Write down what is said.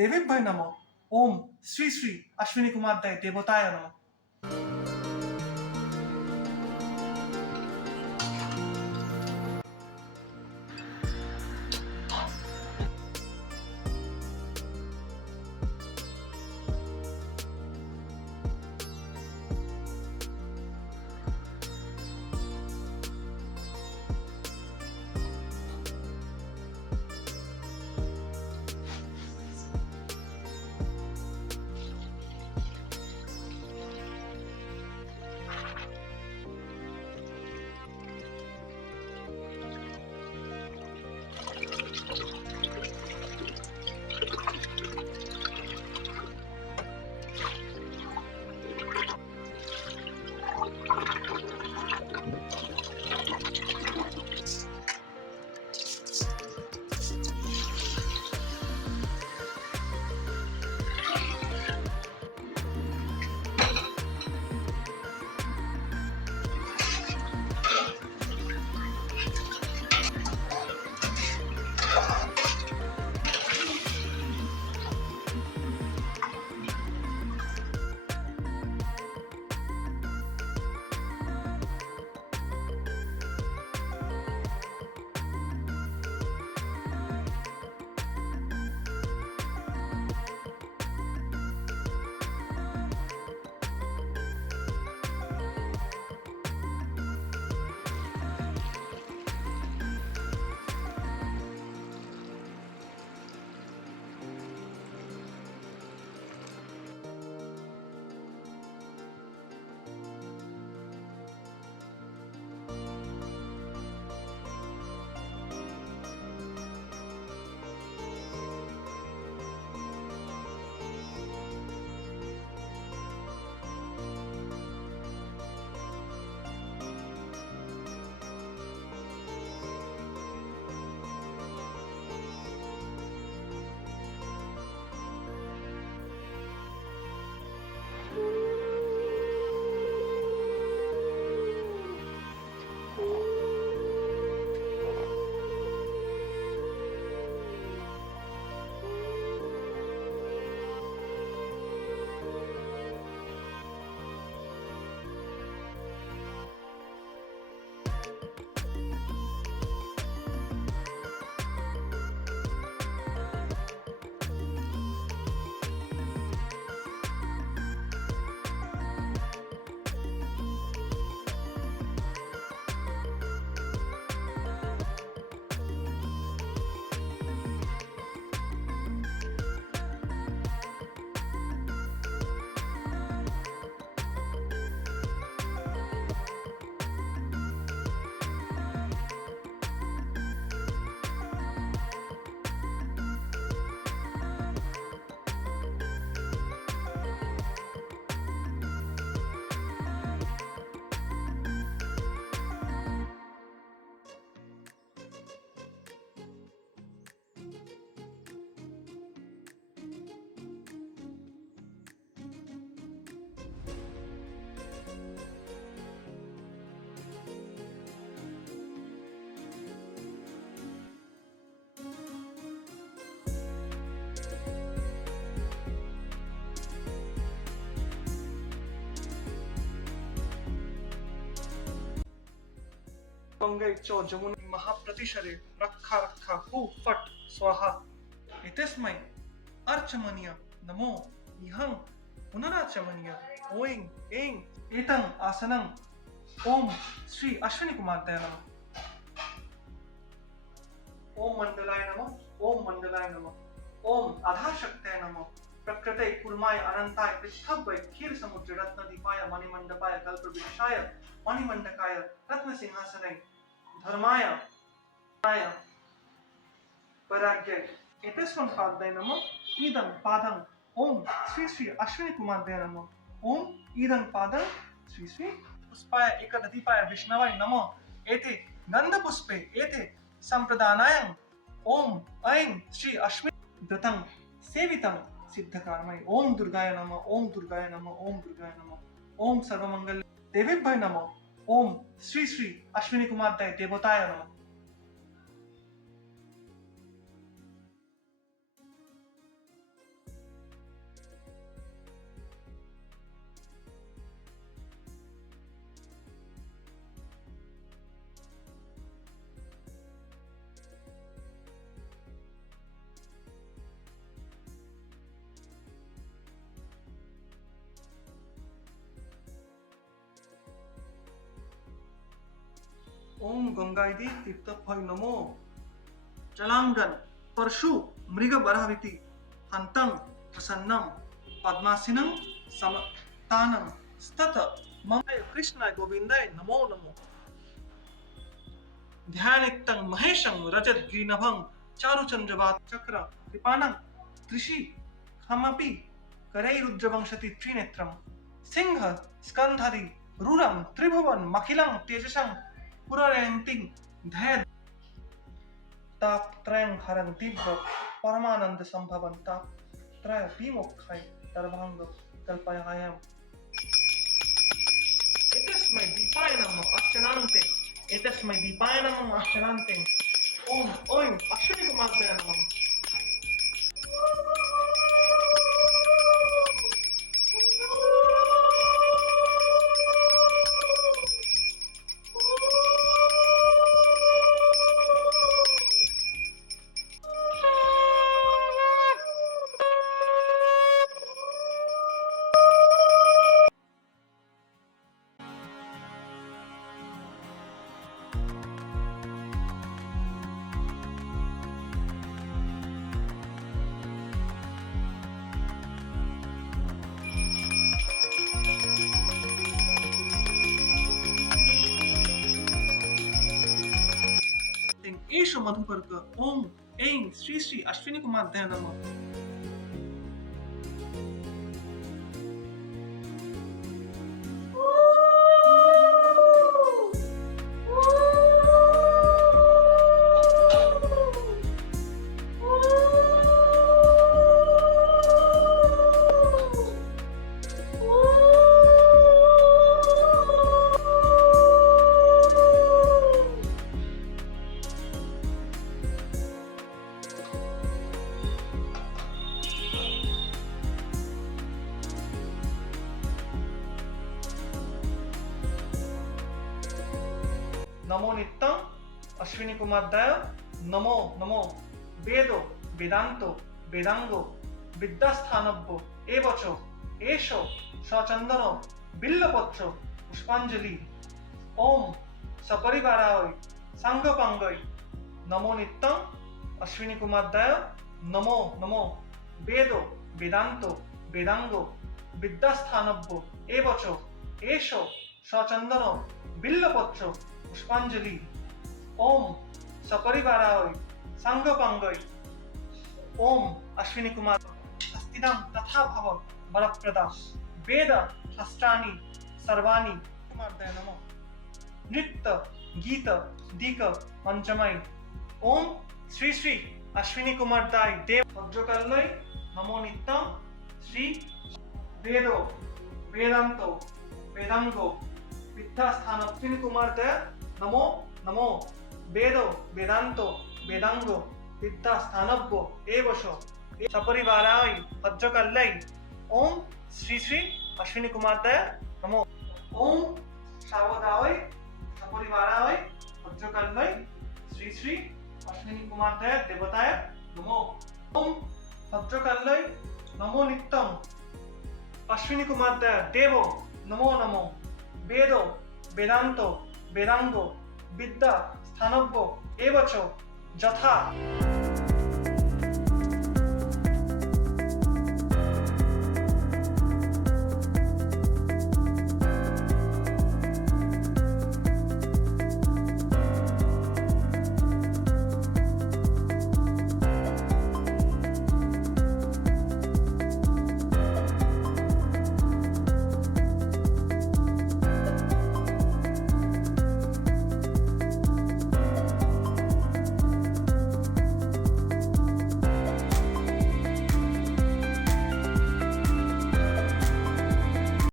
देवीभ्य नमः। ओम श्री श्री अश्विनी कुमार देवताय नमः। गंगे चो जमुनी महाप्रतिशरे रक्षा रक्षा हु फट स्वाहा इतस्मै अर्चमनीय नमो इहं पुनराचमनीय ओं एं एतं आसनं ओम श्री अश्विनी कुमार नमः। ओम मंडलाय नमः। ओम मंडलाय नमः। ओम आधाशक्तये नमः। प्रकृते कुर्माय अनंताय पृष्ठभ्वय क्षीर समुद्र रत्न दीपाय मणिमंडपाय कल्पवृक्षाय मणिमंडकाय रत्न सिंहासनाय धर्माय वैराग्य एतस्मन् पादय नमः। इदं पादं ओम श्री श्री अश्विनी कुमार नमः। ओम इदं पादं श्री श्री पुष्पाय एकदधिपाय विष्णवाय नमः। एते गंधपुष्पे एते संप्रदानाय ओम ऐं श्री अश्विनी व्रतं सेवितं सिद्धकामये ओम दुर्गाय नमः। ओम दुर्गाय नमः। ओम दुर्गाय नमः। ओम सर्वमंगल देवीभ्य नमः। ओम श्री श्री अश्विनी कुमार देवताय नमः। ओम गंगाइदी तीर्थभय नमो जलांगन परशु मृग बरहविति हंतं प्रसन्नं पद्मासीनं समतानं स्तत मम कृष्णाय गोविंदाय नमो नमो ध्यानिक्तं महेशं रजत ग्रीनभं चारुचंद्रवात चक्र कृपाणं त्रिषि खमपि करैरुद्रवंशति त्रिनेत्रं सिंह स्कंधरि रूरं त्रिभुवन मखिलं तेजसं पुररयन्तिं धय तापत्रयं हरं दिव्य परमानंद संभवं तापत्रय विमोक्षाय सर्वांग कल्पयायम् एतस्मै दीपाय नमः अर्चनान्ते एतस्मै दीपाय नमः अर्चनान्ते ओम ओम अश्विनी कुमाराय नमः एष मधुपर्क ओम ऐं श्री श्री अश्विनी कुमाराय नमः नमो नित्यं अश्विनी कुमाराय नमो नमो वेदो वेदांतो वेदांगो विद्यास्थानव्यो एवच एषो सचंदनो बिल्लपत्र पुष्पांजलि ओम सपरिवाराय सांगपांगय नमो नित्यं अश्विनी कुमाराय नमो नमो वेदो वेदांतो वेदांगो विद्यास्थानव्यो एवच एषो सचंदनो बिल्लपत्र पुष्पांजलि ओम सपरिवाराय सांगपांगय ओम अश्विनी कुमार हस्तिनां तथा भव वरप्रदा वेद शास्त्राणि सर्वाणि कुमाराय नमः नृत्य गीत दीक पंचमय ओम श्री श्री अश्विनी कुमाराय देव वज्रकल्लय नमो नित्यं श्री वेदो वेदांतो वेदांगो विद्यास्थान अश्विनी कुमाराय नमो नमो वेदो वेदांतो वेदांगो विद्यास्थानव्यो एवशो सपरिवाराय वज्रकल्लय ओम श्री श्री अश्विनी कुमाराय नमो ओम सावधाय सपरिवाराय वज्रकल्लय श्री श्री अश्विनी कुमाराय देवताय नमो ओम वज्रकल्लय नमो नित्यं अश्विनी कुमाराय देवो नमो नमो वेदो वेदांतो वेदांगो विद्या स्थानव्यो एवच यथा